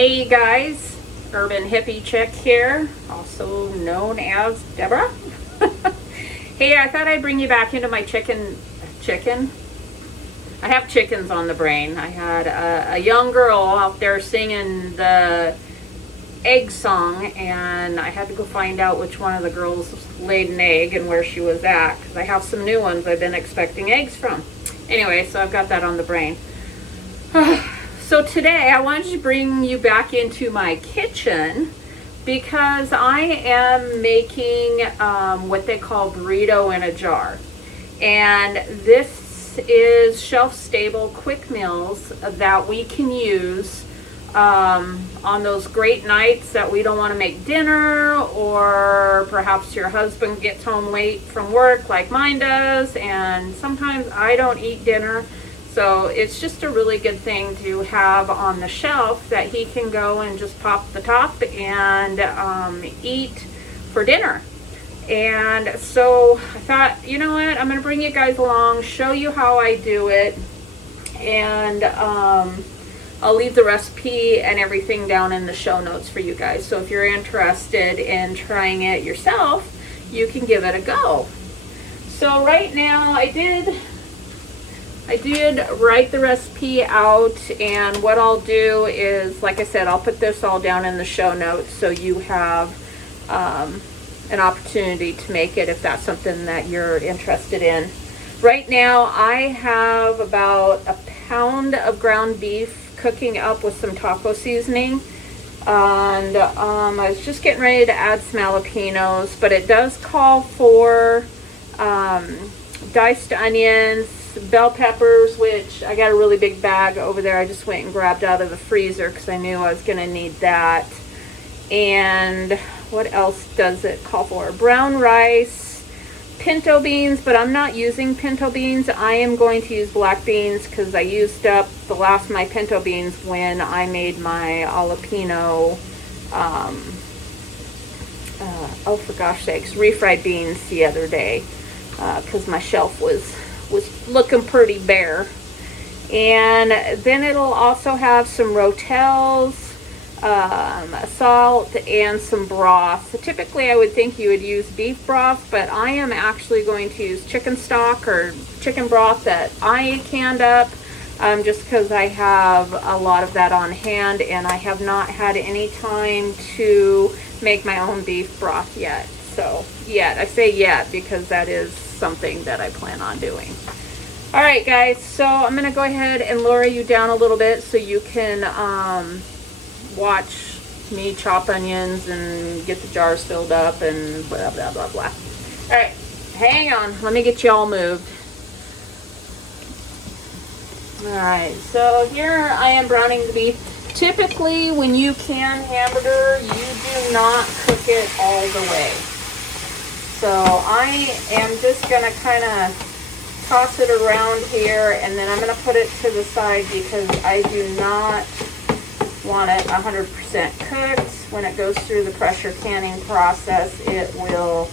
Hey guys, Urban Hippie Chick here, also known as Deborah. Hey, I thought I'd bring you back into my chicken. I have chickens on the brain. I had a young girl out there singing the egg song, and I had to go find out which one of the girls laid an egg and where she was at, because I have some new ones I've been expecting eggs from. Anyway, so I've got that on the brain. So today I wanted to bring you back into my kitchen because I am making what they call burrito in a jar. And this is shelf-stable quick meals that we can use on those great nights that we don't want to make dinner, or perhaps your husband gets home late from work like mine does, and sometimes I don't eat dinner. So it's just a really good thing to have on the shelf that he can go and just pop the top and eat for dinner. And so I thought, you know what, I'm going to bring you guys along, show you how I do it, and I'll leave the recipe and everything down in the show notes for you guys. So if you're interested in trying it yourself, you can give it a go. So right now I did write the recipe out, and what I'll do is, like I said, I'll put this all down in the show notes so you have an opportunity to make it if that's something that you're interested in. Right now I have about a pound of ground beef cooking up with some taco seasoning, and I was just getting ready to add some jalapenos, but it does call for diced onions, bell peppers, which I got a really big bag over there. I just went and grabbed out of the freezer because I knew I was going to need that. And what else does it call for? Brown rice, pinto beans, but I'm not using pinto beans. I am going to use black beans because I used up the last of my pinto beans when I made my jalapeno, oh for gosh sakes, refried beans the other day, because my shelf was looking pretty bare. And then it'll also have some rotels, salt, and some broth. So typically I would think you would use beef broth, but I am actually going to use chicken stock or chicken broth that I canned up, just because I have a lot of that on hand, and I have not had any time to make my own beef broth yet. So yet, I say yet because that is something that I plan on doing. All right guys, so I'm gonna go ahead and lower you down a little bit so you can watch me chop onions and get the jars filled up and blah blah blah blah. All right, hang on, let me get you all moved. All right, so here I am browning the beef. Typically when you can hamburger, you do not cook it all the way. So I am just gonna kind of toss it around here, and then I'm gonna put it to the side because I do not want it 100% cooked. When it goes through the pressure canning process, it will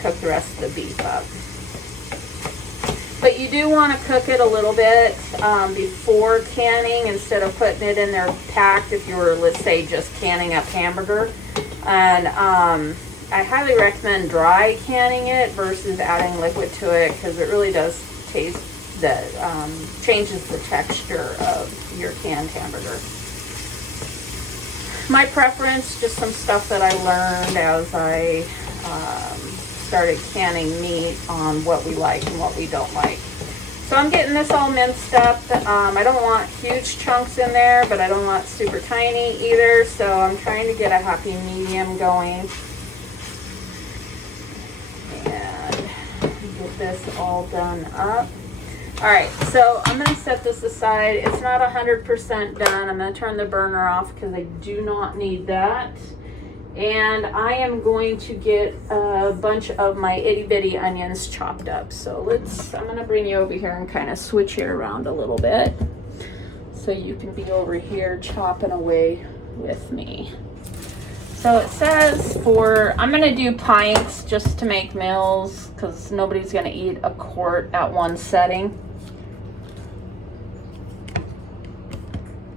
cook the rest of the beef up. But you do want to cook it a little bit before canning instead of putting it in there packed if you were, let's say, just canning up hamburger. And I highly recommend dry canning it versus adding liquid to it, because it really does taste that changes the texture of your canned hamburger. My preference, just some stuff that I learned as I started canning meat on what we like and what we don't like. So I'm getting this all minced up. I don't want huge chunks in there, but I don't want super tiny either, so I'm trying to get a happy medium going. Get this all done up. All right, so I'm going to set this aside. It's not 100% done. I'm going to turn the burner off because I do not need that. And I am going to get a bunch of my itty bitty onions chopped up. So I'm going to bring you over here and kind of switch it around a little bit so you can be over here chopping away with me. So it says I'm going to do pints just to make meals, because nobody's going to eat a quart at one setting.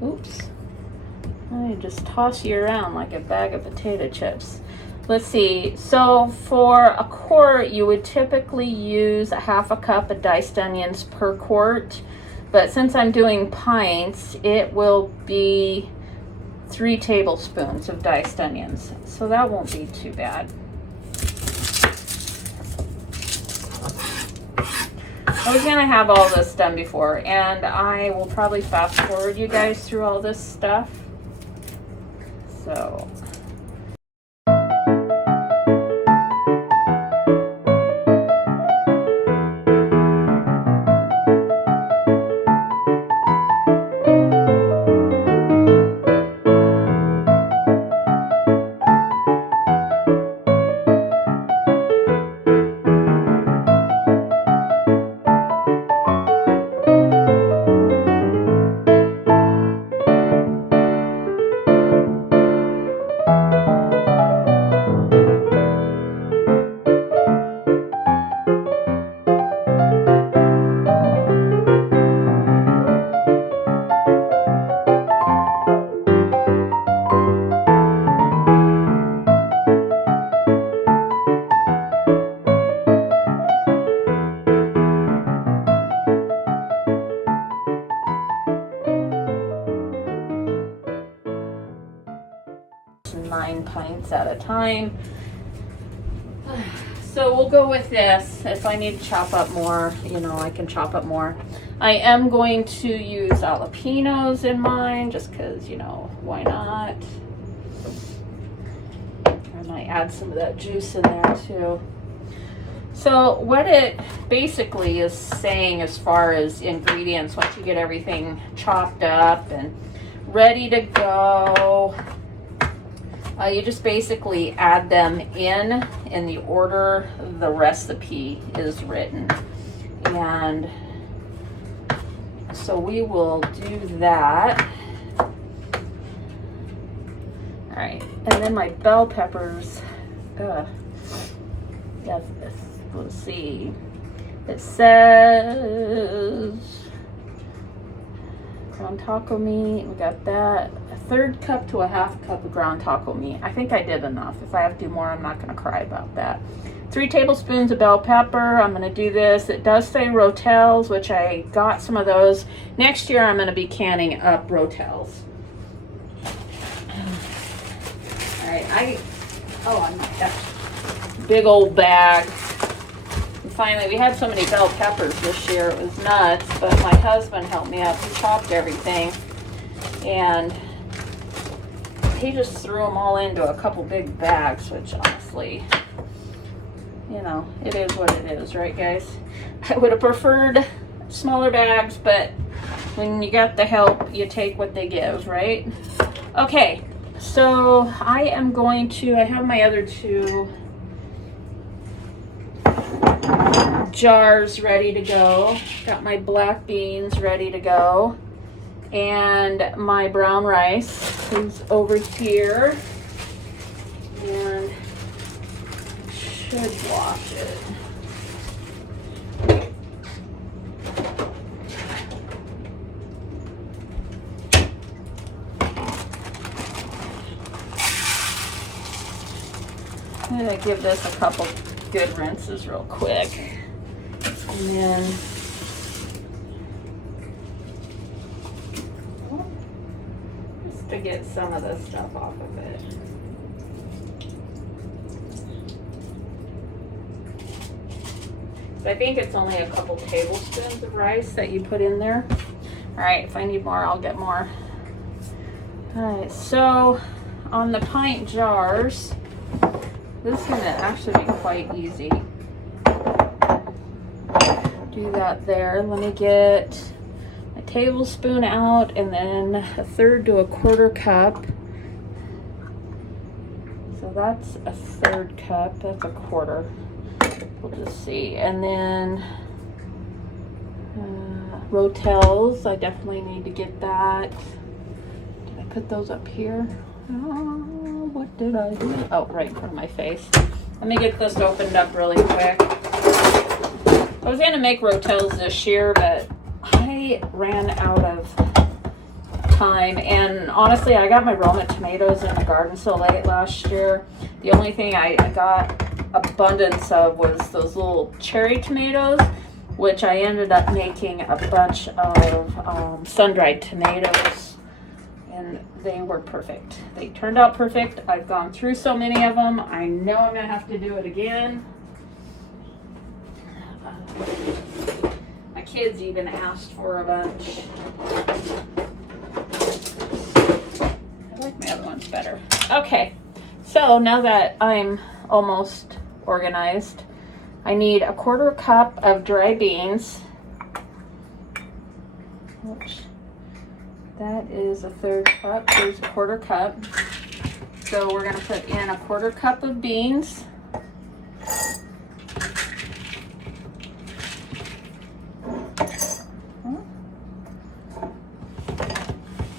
Oops. I just toss you around like a bag of potato chips. Let's see. So for a quart, you would typically use a half a cup of diced onions per quart. But since I'm doing pints, it will be 3 tablespoons of diced onions. So that won't be too bad. I was gonna have all this done before, and I will probably fast forward you guys through all this stuff. So. Pints at a time. So we'll go with this. If I need to chop up more, you know, I can chop up more. I am going to use jalapenos in mine just because, you know, why not? I might add some of that juice in there too. So what it basically is saying as far as ingredients, once you get everything chopped up and ready to go, you just basically add them in the order the recipe is written. And so we will do that. All right, and then my bell peppers, yes, let's see. It says ground taco meat, we got that. A 1/3 cup to a 1/2 cup of ground taco meat. I think I did enough. If I have to do more, I'm not gonna cry about that. 3 tablespoons of bell pepper. I'm gonna do this. It does say Rotels, which I got some of those. Next year, I'm gonna be canning up Rotels. All right, I'm not, big old bag. Finally, we had so many bell peppers this year, it was nuts, but my husband helped me out. He chopped everything, and he just threw them all into a couple big bags, which honestly, you know, it is what it is, right, guys? I would have preferred smaller bags, but when you got the help, you take what they give, right? Okay, so I have my other 2 jars ready to go. Got my black beans ready to go, and my brown rice is over here, and should wash it. I'm gonna give this a couple good rinses real quick. And then just to get some of the stuff off of it. So I think it's only a couple tablespoons of rice that you put in there. All right, if I need more, I'll get more. All right, so on the pint jars, this is gonna actually be quite easy. Do that there. Let me get a tablespoon out, and then a 1/3 to a 1/4 cup. So that's a 1/3 cup, that's a 1/4. We'll just see. And then Rotels, I definitely need to get that. Did I put those up here? Oh, what did I do? Oh, right in front of my face. Let me get this opened up really quick. I was gonna make Rotels this year, but I ran out of time. And honestly, I got my Roma tomatoes in the garden so late last year. The only thing I got abundance of was those little cherry tomatoes, which I ended up making a bunch of sun-dried tomatoes, and they were perfect. They turned out perfect. I've gone through so many of them. I know I'm gonna have to do it again. My kids even asked for a bunch. I like my other ones better. Okay, so now that I'm almost organized, I need a 1/4 cup of dry beans, which that is a 1/3 cup. There's a 1/4 cup. So we're going to put in a 1/4 cup of beans.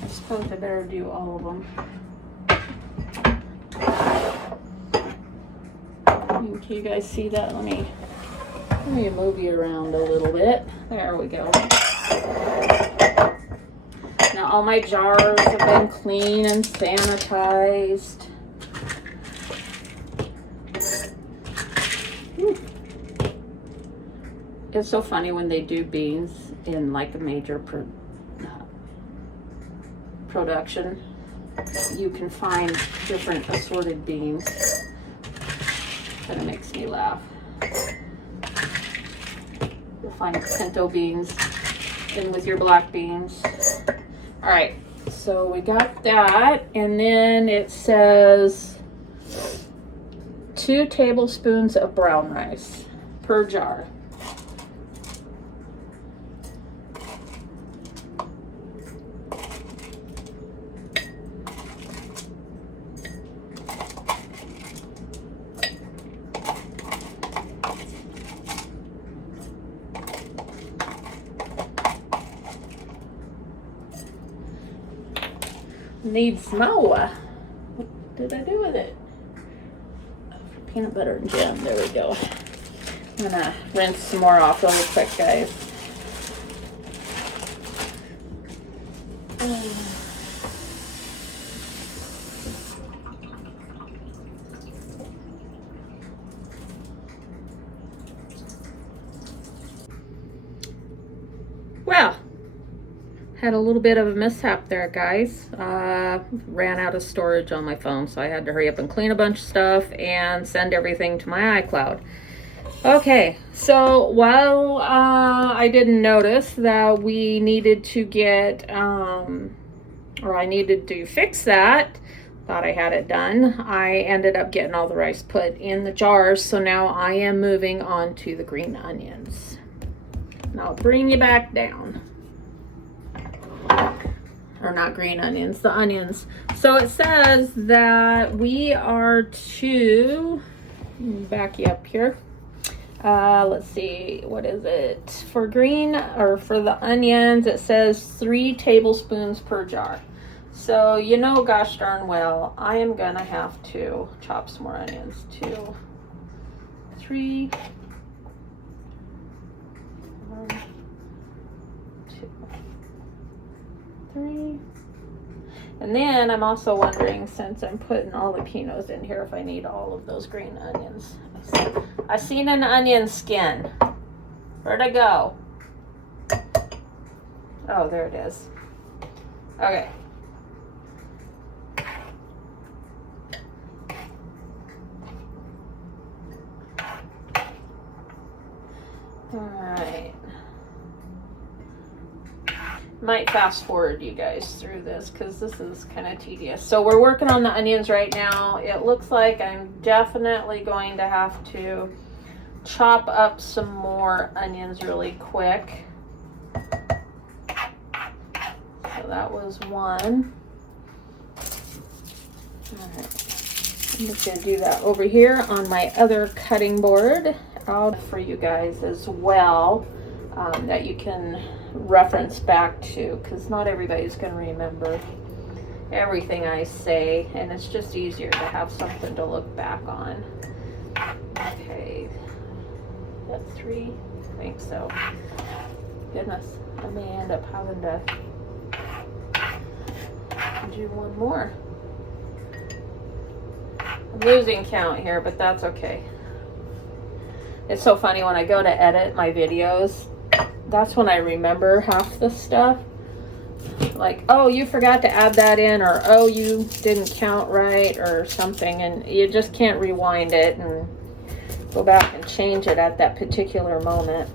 I suppose I better do all of them. Can you guys see that? Let me move you around a little bit. There we go. Now all my jars have been clean and sanitized. It's so funny when they do beans in like a major production. You can find different assorted beans. Kind of makes me laugh. You'll find pinto beans in with your black beans. All right, so we got that, and then it says 2 tablespoons of brown rice per jar. Needs more. What did I do with it? Peanut butter and jam. There we go. I'm gonna rinse some more off really quick, guys. Well, had a little bit of a mishap there, guys. Ran out of storage on my phone, so I had to hurry up and clean a bunch of stuff and send everything to my iCloud. Okay, so while I didn't notice that we needed to get, or I needed to fix that, thought I had it done, I ended up getting all the rice put in the jars, so now I am moving on to the green onions. And I'll bring you back down. Or not green onions, the onions. So it says that we are to, back you up here. Let's see, what is it? For green, or for the onions, it says 3 tablespoons per jar. So, you know, gosh darn well, I am gonna have to chop some more onions. 2, 3, 1, 2, 3. And then I'm also wondering, since I'm putting all the pinos in here, if I need all of those green onions. I seen an onion skin. Where'd it go? Oh, there it is. Okay. All right. Might fast forward you guys through this because this is kind of tedious. So we're working on the onions right now. It looks like I'm definitely going to have to chop up some more onions really quick. So that was one. All right. I'm just going to do that over here on my other cutting board out for you guys as well, that you can reference back to, because not everybody's going to remember everything I say, and it's just easier to have something to look back on. Okay, that's 3. I think so. Goodness, I may end up having to do one more. I'm losing count here, but that's okay. It's so funny when I go to edit my videos, that's when I remember half the stuff. Like, oh, you forgot to add that in, or oh, you didn't count right, or something, and you just can't rewind it and go back and change it at that particular moment.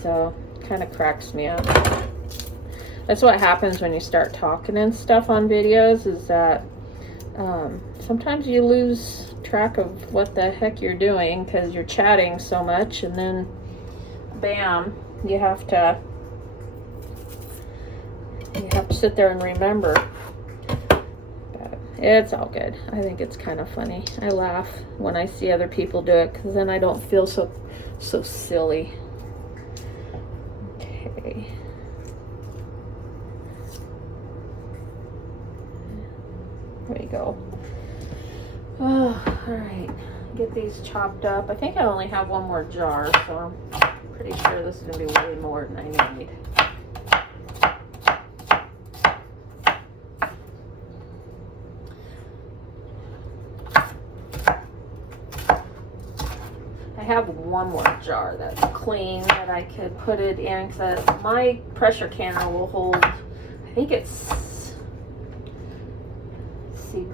So, kind of cracks me up. That's what happens when you start talking and stuff on videos, is that sometimes you lose track of what the heck you're doing because you're chatting so much, and then bam, you have to sit there and remember. But it's all good. I think it's kind of funny. I laugh when I see other people do it, because then I don't feel so silly. Okay. There we go. Oh, all right. Get these chopped up. I think I only have one more jar, so I'm pretty sure this is going to be way more than I need. I have one more jar that's clean that I could put it in, because my pressure canner will hold, I think it's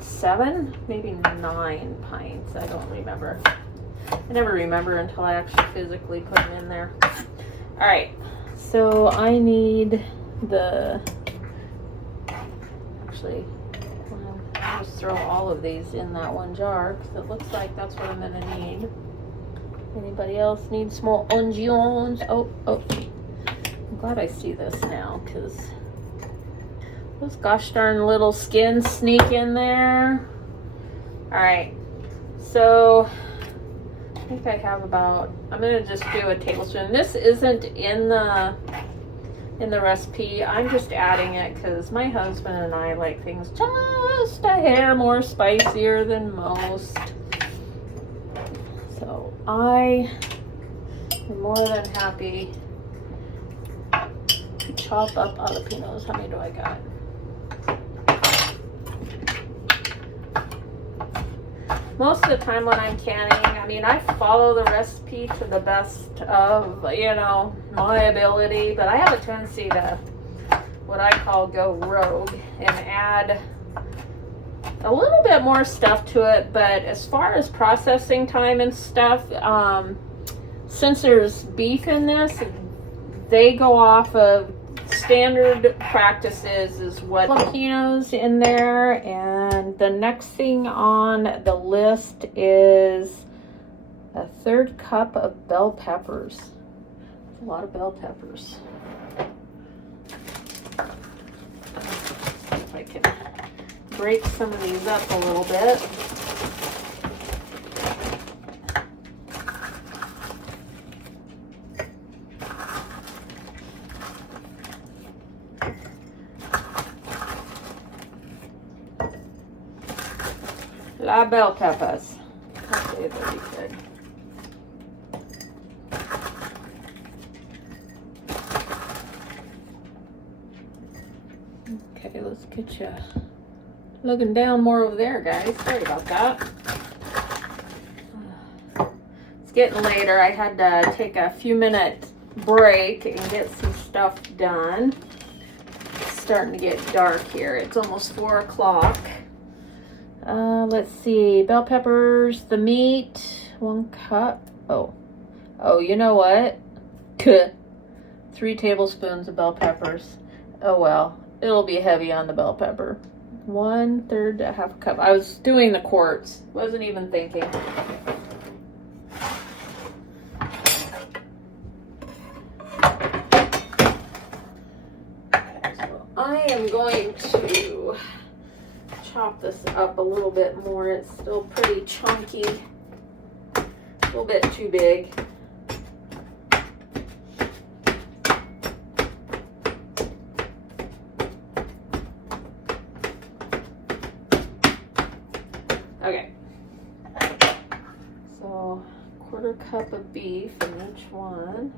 7, maybe 9 pints. I don't remember. I never remember until I actually physically put them in there. All right, so I need actually, I'll just throw all of these in that one jar, because it looks like that's what I'm gonna need. Anybody else need small onions? Oh, I'm glad I see this now, because those gosh darn little skins sneak in there. All right, so I think I have about, I'm gonna just do a tablespoon. This isn't in the recipe. I'm just adding it because my husband and I like things just a hair more spicier than most. So I am more than happy to chop up jalapenos. How many do I got? Most of the time when I'm canning, I mean, I follow the recipe to the best of, my ability, but I have a tendency to, what I call, go rogue and add a little bit more stuff to it. But as far as processing time and stuff, since there's beef in this, they go off of standard practices is what jalapenos in there. And the next thing on the list is a 1/3 cup of bell peppers. That's a lot of bell peppers. If I can break some of these up a little bit. La bell peppers. Okay, very good. Okay, let's get you looking down more over there, guys. Sorry about that. It's getting later. I had to take a few minute break and get some stuff done. It's starting to get dark here. It's almost 4 o'clock. Let's see, bell peppers, the meat, 1 cup. Oh, you know what? 3 tablespoons of bell peppers. Oh well, it'll be heavy on the bell pepper. 1/3 to 1/2 cup. I was doing the quarts, wasn't even thinking. Okay, so I am going to chop this up a little bit more. It's still pretty chunky, a little bit too big. Okay, so 1/4 cup of beef in each one.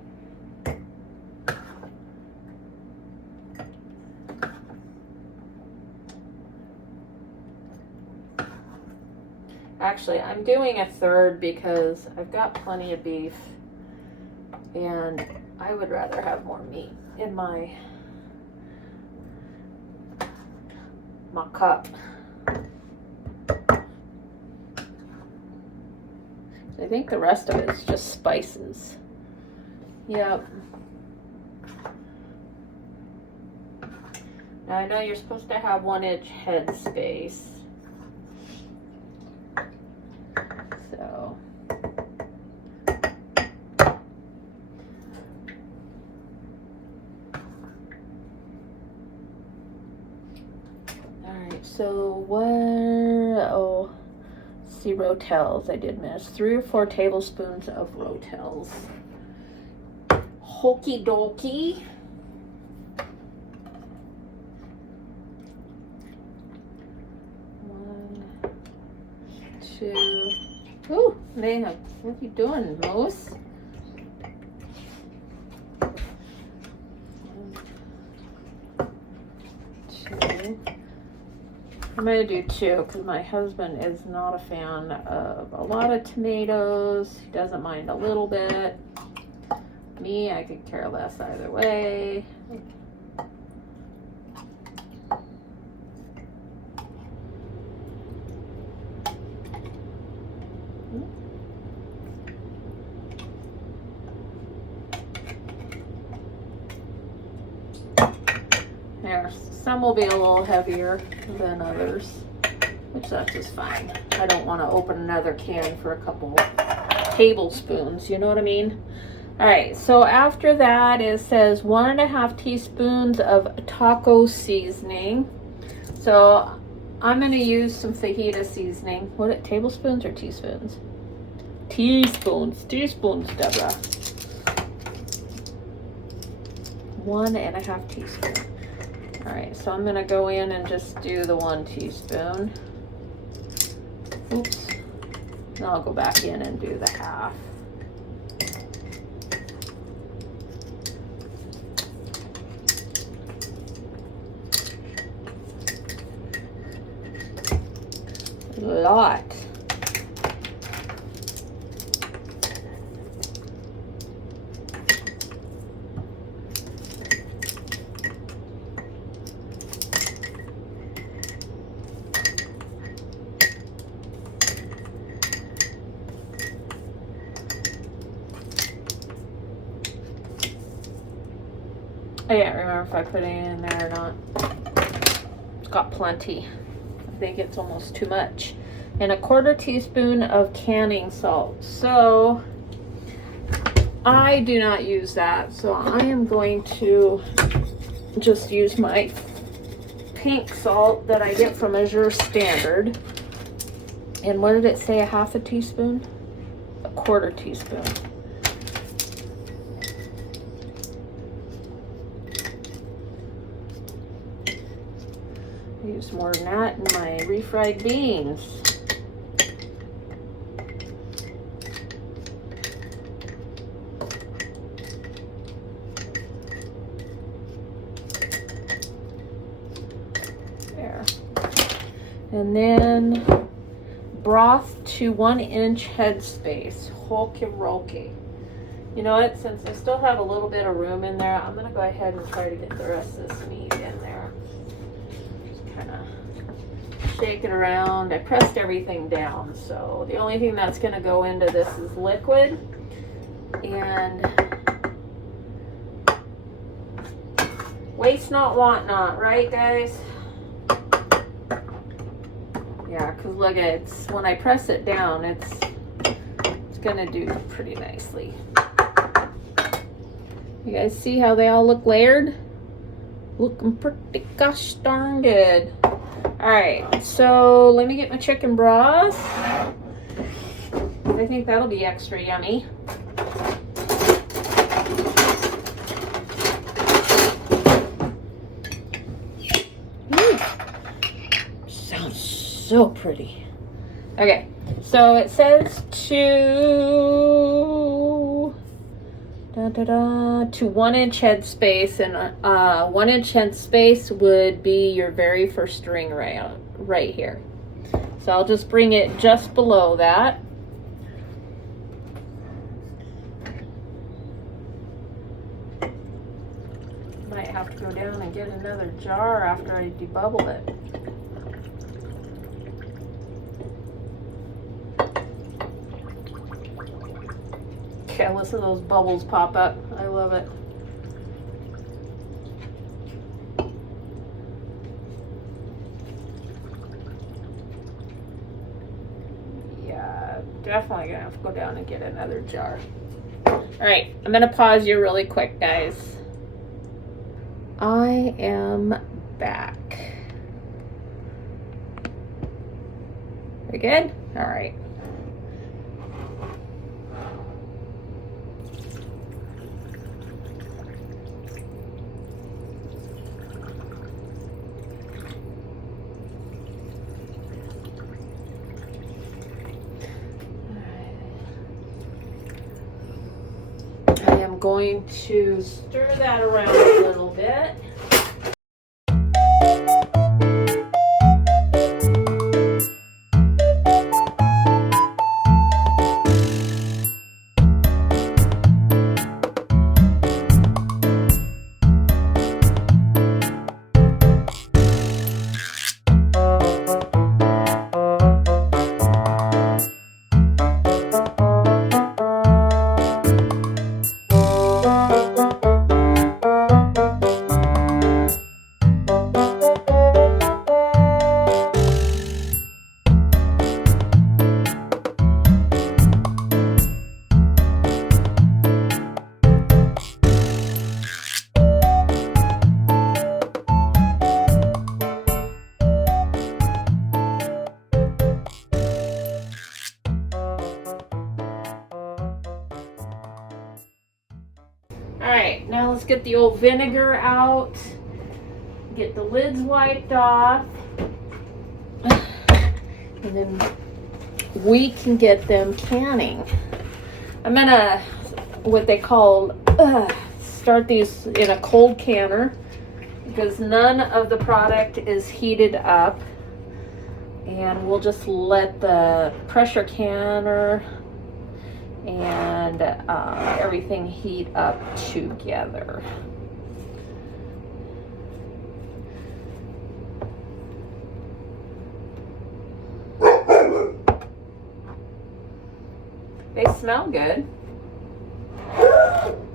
actually, I'm doing a third because I've got plenty of beef and I would rather have more meat in my cup. I think the rest of it is just spices. Yep. Now I know you're supposed to have 1 inch head space. So. Alright, so where, oh, see, Rotels, I did miss. 3 or 4 tablespoons of Rotels. Hokey dokey. 1, 2. Ooh, Lena, what are you doing, Moose? 1, 2. I'm going to do 2 because my husband is not a fan of a lot of tomatoes. He doesn't mind a little bit. Me, I could care less either way. There, some will be a little heavier than others, which that's just fine. I don't want to open another can for a couple tablespoons, you know what I mean? All right, so after that it says 1.5 teaspoons of taco seasoning. So I'm going to use some fajita seasoning. What, tablespoons or teaspoons? Teaspoons, Deborah. 1.5 teaspoons. All right, so I'm going to go in and just do the 1 teaspoon. Oops. Now I'll go back in and do the half. Lot. I can't remember if I put any in there or not. It's got plenty. I think it's almost too much. And 1/4 teaspoon of canning salt. So I do not use that. So I am going to just use my pink salt that I get from Azure Standard. And what did it say, 1/2 teaspoon? 1/4 teaspoon. Use more than that in my refried beans. There. And then broth to 1 inch headspace. Hoki. You know what? Since I still have a little bit of room in there, I'm gonna go ahead and try to get the rest of this meat in there. Kind of shake it around. I pressed everything down, so the only thing that's going to go into this is liquid. And waste not, want not, right, guys? Yeah, because look at it, when I press it down, it's going to do pretty nicely. You guys see how they all look layered? Looking pretty gosh darn good. Alright, so let me get my chicken broth. I think that'll be extra yummy. Sounds so pretty. Okay, so it says to 1 inch head space, and 1 inch head space would be your very first ring right here. So So I'll just bring it just below that. Might have to go down and get another jar after I debubble it. Okay, listen to those bubbles pop up. I love it. Yeah, definitely gonna have to go down and get another jar. All right, I'm gonna pause you really quick, guys. I am back. We good? All right. I am going to stir that around a little bit. Alright, now let's get the old vinegar out, get the lids wiped off, and then we can get them canning. I'm gonna, what they call, start these in a cold canner because none of the product is heated up, and we'll just let the pressure canner and everything heat up together. They smell good.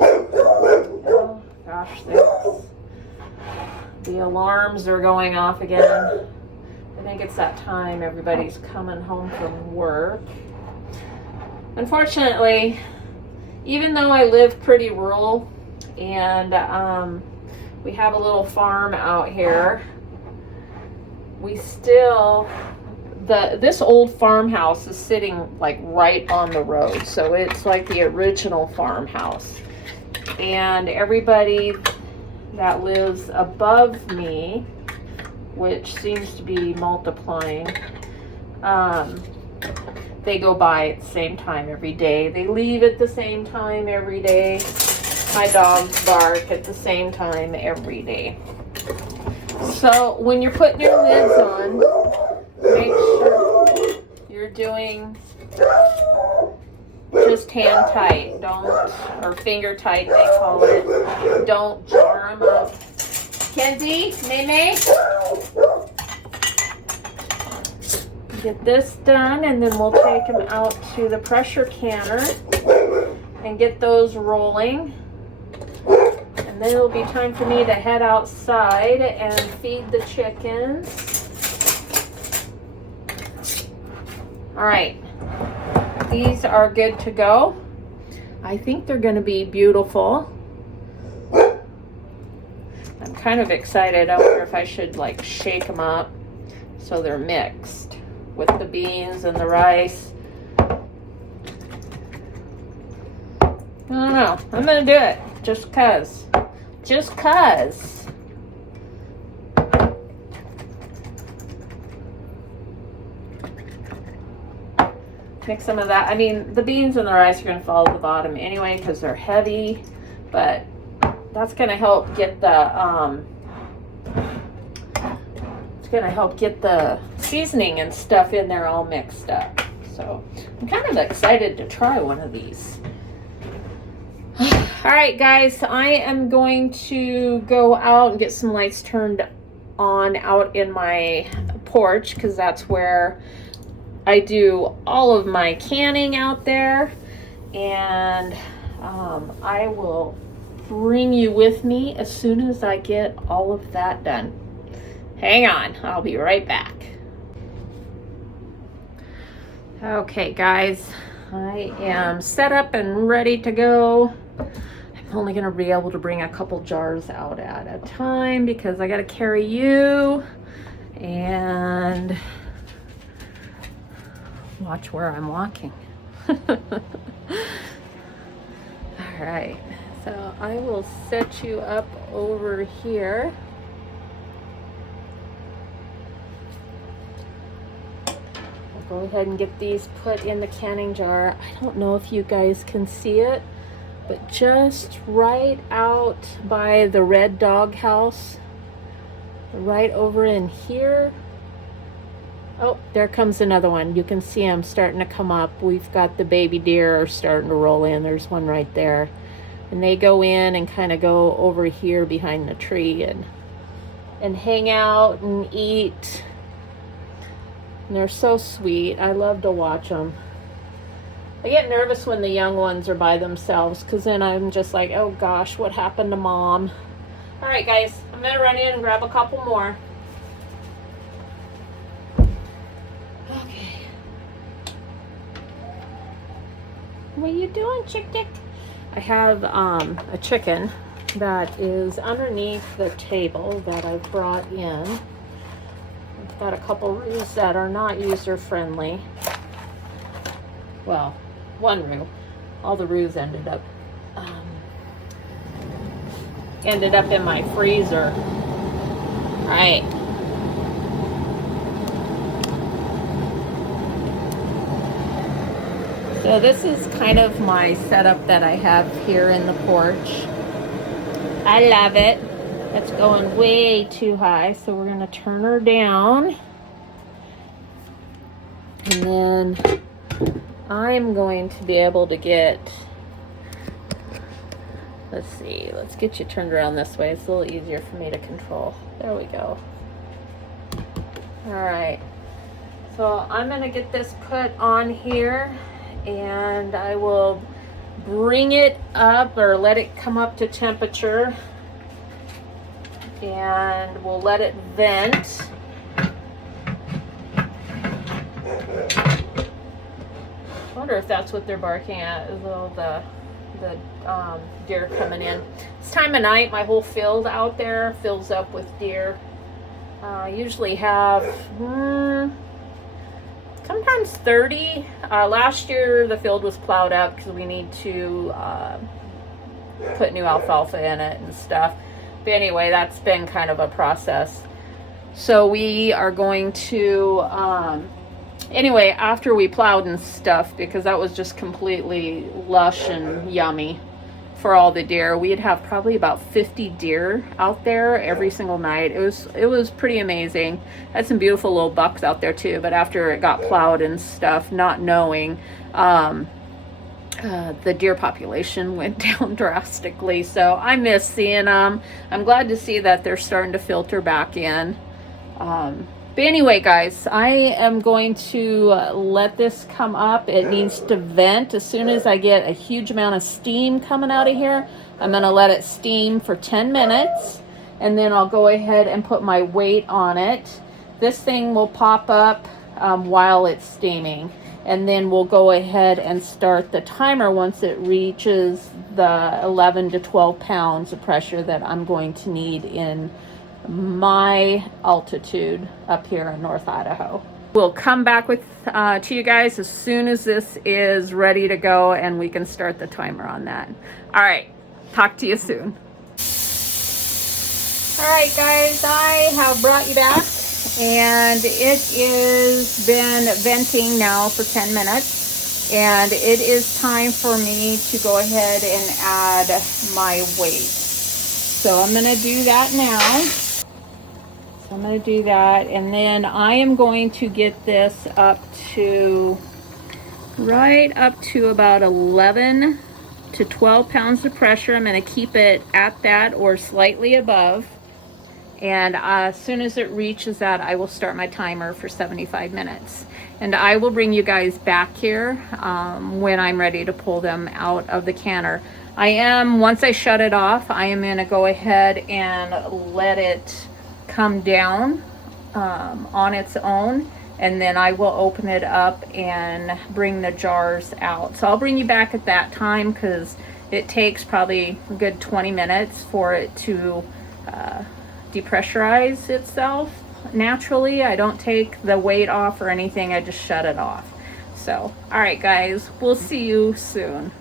Oh gosh, the alarms are going off again. I think it's that time everybody's coming home from work. Unfortunately, even though I live pretty rural and we have a little farm out here, we still, this old farmhouse is sitting like right on the road, so it's like the original farmhouse. And everybody that lives above me, which seems to be multiplying, they go by at the same time every day. They leave at the same time every day. My dogs bark at the same time every day. So when you're putting your lids on, make sure you're doing just hand tight, don't, or finger tight they call it. Don't jar them up. Kenzie, May. Get this done, and then we'll take them out to the pressure canner and get those rolling. And then it'll be time for me to head outside and feed the chickens. All right, these are good to go. I think they're going to be beautiful. I'm kind of excited. I wonder if I should like shake them up so they're mixed with the beans and the rice. I don't know. I'm gonna do it just cause. Just cause. Mix some of that. I mean, the beans and the rice are gonna fall to the bottom anyway because they're heavy, but that's gonna help get the seasoning and stuff in there all mixed up. So I'm kind of excited to try one of these. All right, guys, I am going to go out and get some lights turned on out in my porch, because that's where I do all of my canning out there. And I will bring you with me as soon as I get all of that done. Hang on, I'll be right back. Okay, guys, I am set up and ready to go. I'm only going to be able to bring a couple jars out at a time because I got to carry you and watch where I'm walking. All right, so I will set you up over here. I'll go ahead and get these put in the canning jar. I don't know if you guys can see it, but just right out by the red dog house, right over in here. Oh, there comes another one. You can see them starting to come up. We've got the baby deer starting to roll in. There's one right there. And they go in and kind of go over here behind the tree and hang out and eat. And they're so sweet. I love to watch them. I get nervous when the young ones are by themselves, because then I'm just like, oh gosh, what happened to mom? All right, guys, I'm going to run in and grab a couple more. Okay. What are you doing, chick dick? I have a chicken that is underneath the table that I've brought in. I've got a couple roos that are not user-friendly. Well, one roo. All the roos ended up in my freezer. All right. So this is kind of my setup that I have here in the porch. I love it. It's going way too high, so we're gonna turn her down. And then I'm going to be able to get, let's see, let's get you turned around this way. It's a little easier for me to control. There we go. All right, so I'm gonna get this put on here, and I will bring it up, or let it come up to temperature, and we'll let it vent. I wonder if that's what they're barking at, is the deer coming in. This time of night, my whole field out there fills up with deer. I usually have sometimes 30. Last year the field was plowed up because we need to put new alfalfa in it and stuff. But anyway, that's been kind of a process. So we are going to anyway, after we plowed and stuff, because that was just completely lush and yummy for all the deer. We'd have probably about 50 deer out there every single night. It was pretty amazing. Had some beautiful little bucks out there too, but after it got plowed and stuff, not knowing, the deer population went down drastically. So I miss seeing them. I'm glad to see that they're starting to filter back in. But anyway, guys, I am going to let this come up. It needs to vent. As soon as I get a huge amount of steam coming out of here, I'm going to let it steam for 10 minutes. And then I'll go ahead and put my weight on it. This thing will pop up while it's steaming. And then we'll go ahead and start the timer once it reaches the 11 to 12 pounds of pressure that I'm going to need in my altitude up here in North Idaho. We'll come back with to you guys as soon as this is ready to go and we can start the timer on that. All right, talk to you soon. All right, guys, I have brought you back, and it is been venting now for 10 minutes, and it is time for me to go ahead and add my weight. So I'm gonna do that now. I'm going to do that, and then I am going to get this up to right up to about 11 to 12 pounds of pressure. I'm going to keep it at that or slightly above. And as soon as it reaches that, I will start my timer for 75 minutes. And I will bring you guys back here when I'm ready to pull them out of the canner. Once I shut it off, I am going to go ahead and let it come down on its own. And then I will open it up and bring the jars out. So I'll bring you back at that time because it takes probably a good 20 minutes for it to depressurize itself naturally. I don't take the weight off or anything, I just shut it off. So, all right guys, we'll see you soon.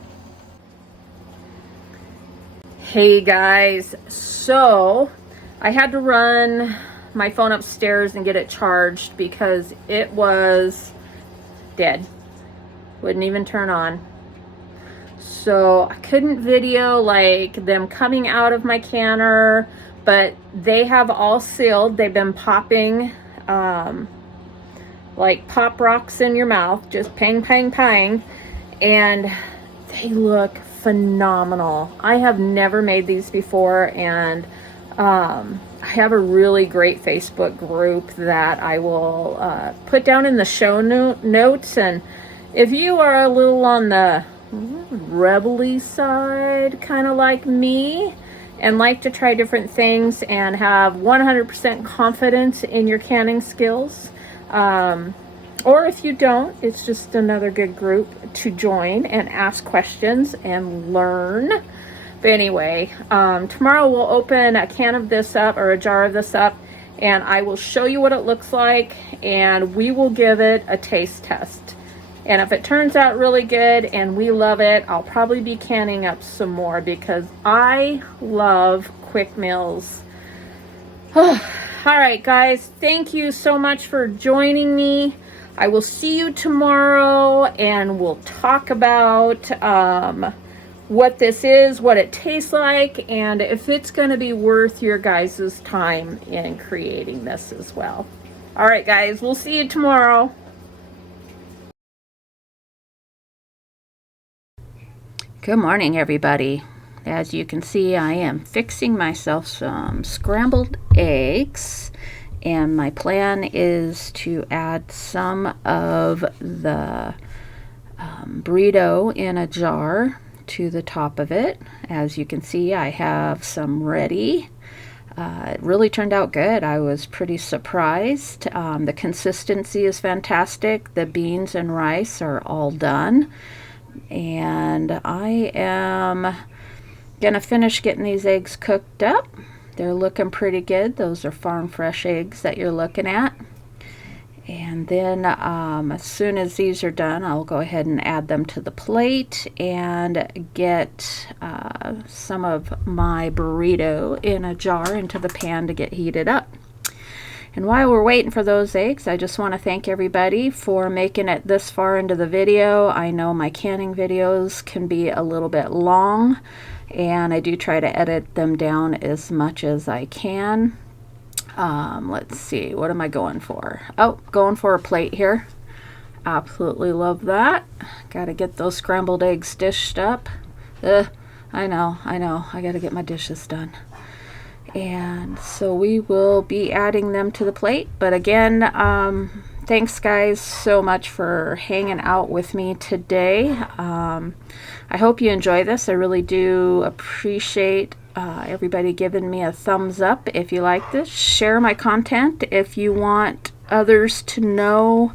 Hey guys, so I had to run my phone upstairs and get it charged because it was dead. Wouldn't even turn on. So I couldn't video like them coming out of my canner, but they have all sealed. They've been popping like pop rocks in your mouth, just pang, pang, pang. And they look phenomenal. I have never made these before, and I have a really great Facebook group that I will put down in the show notes. And if you are a little on the rebel-y side, kind of like me, and like to try different things and have 100% confidence in your canning skills, or if you don't, it's just another good group to join and ask questions and learn. But anyway, tomorrow we'll open a can of this up, or a jar of this up, and I will show you what it looks like, and we will give it a taste test. And if it turns out really good and we love it, I'll probably be canning up some more because I love quick meals. All right, guys, thank you so much for joining me. I will see you tomorrow, and we'll talk about what this is, what it tastes like, and if it's going to be worth your guys' time in creating this as well. All right, guys, we'll see you tomorrow. Good morning, everybody. As you can see, I am fixing myself some scrambled eggs, and my plan is to add some of the burrito in a jar to the top of it. As you can see, I have some ready. It really turned out good. I was pretty surprised. The consistency is fantastic. The beans and rice are all done. And I am gonna finish getting these eggs cooked up. They're looking pretty good. Those are farm fresh eggs that you're looking at. And then as soon as these are done, I'll go ahead and add them to the plate and get some of my burrito in a jar into the pan to get heated up. And while we're waiting for those eggs, I just want to thank everybody for making it this far into the video. I know my canning videos can be a little bit long, and I do try to edit them down as much as I can. Let's see, what am I going for? Oh, going for a plate here. Absolutely love that. Got to get those scrambled eggs dished up. I know, I got to get my dishes done. And so we will be adding them to the plate. But again, thanks guys so much for hanging out with me today. I hope you enjoy this. I really do appreciate everybody giving me a thumbs up if you like this. Share my content if you want others to know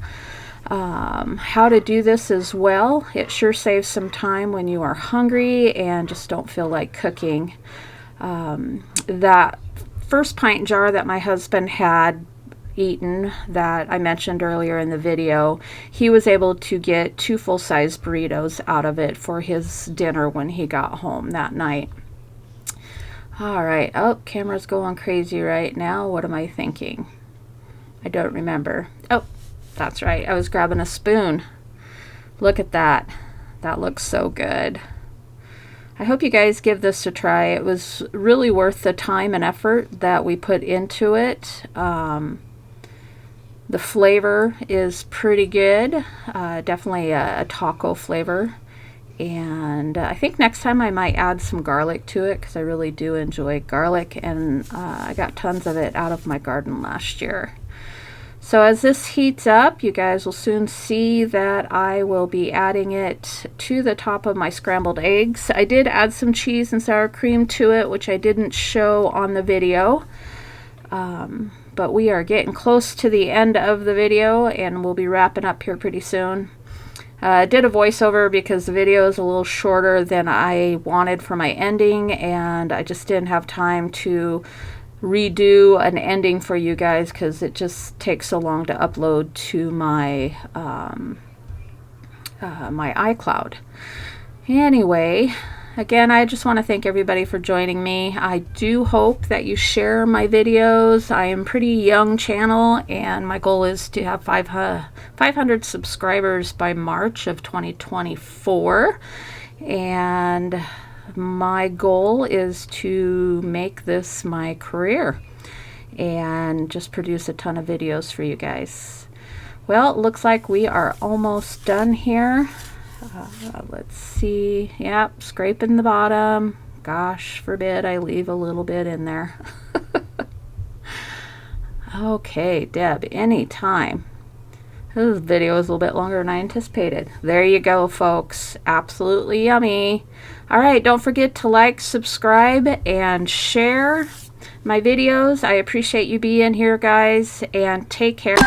how to do this as well. It sure saves some time when you are hungry and just don't feel like cooking. That first pint jar that my husband had eaten that I mentioned earlier in the video, he was able to get 2 full-size burritos out of it for his dinner when he got home that night. All right, oh, camera's going crazy right now. What am I thinking? I don't remember. Oh, that's right, I was grabbing a spoon. Look at that. That looks so good. I hope you guys give this a try. It was really worth the time and effort that we put into it. The flavor is pretty good, definitely a taco flavor. And I think next time I might add some garlic to it because I really do enjoy garlic, and I got tons of it out of my garden last year. So as this heats up, you guys will soon see that I will be adding it to the top of my scrambled eggs. I did add some cheese and sour cream to it, which I didn't show on the video. But we are getting close to the end of the video and we'll be wrapping up here pretty soon. I did a voiceover because the video is a little shorter than I wanted for my ending, and I just didn't have time to redo an ending for you guys because it just takes so long to upload to my my iCloud. Anyway, again, I just want to thank everybody for joining me. I do hope that you share my videos. I am a pretty young channel, and my goal is to have 500 subscribers by March of 2024. And my goal is to make this my career and just produce a ton of videos for you guys. Well, it looks like we are almost done here. Let's see. Yep, scraping the bottom. Gosh forbid I leave a little bit in there. Okay, Deb, anytime. This video is a little bit longer than I anticipated. There you go, folks. Absolutely yummy. All right, don't forget to like, subscribe, and share my videos. I appreciate you being here, guys, and take care.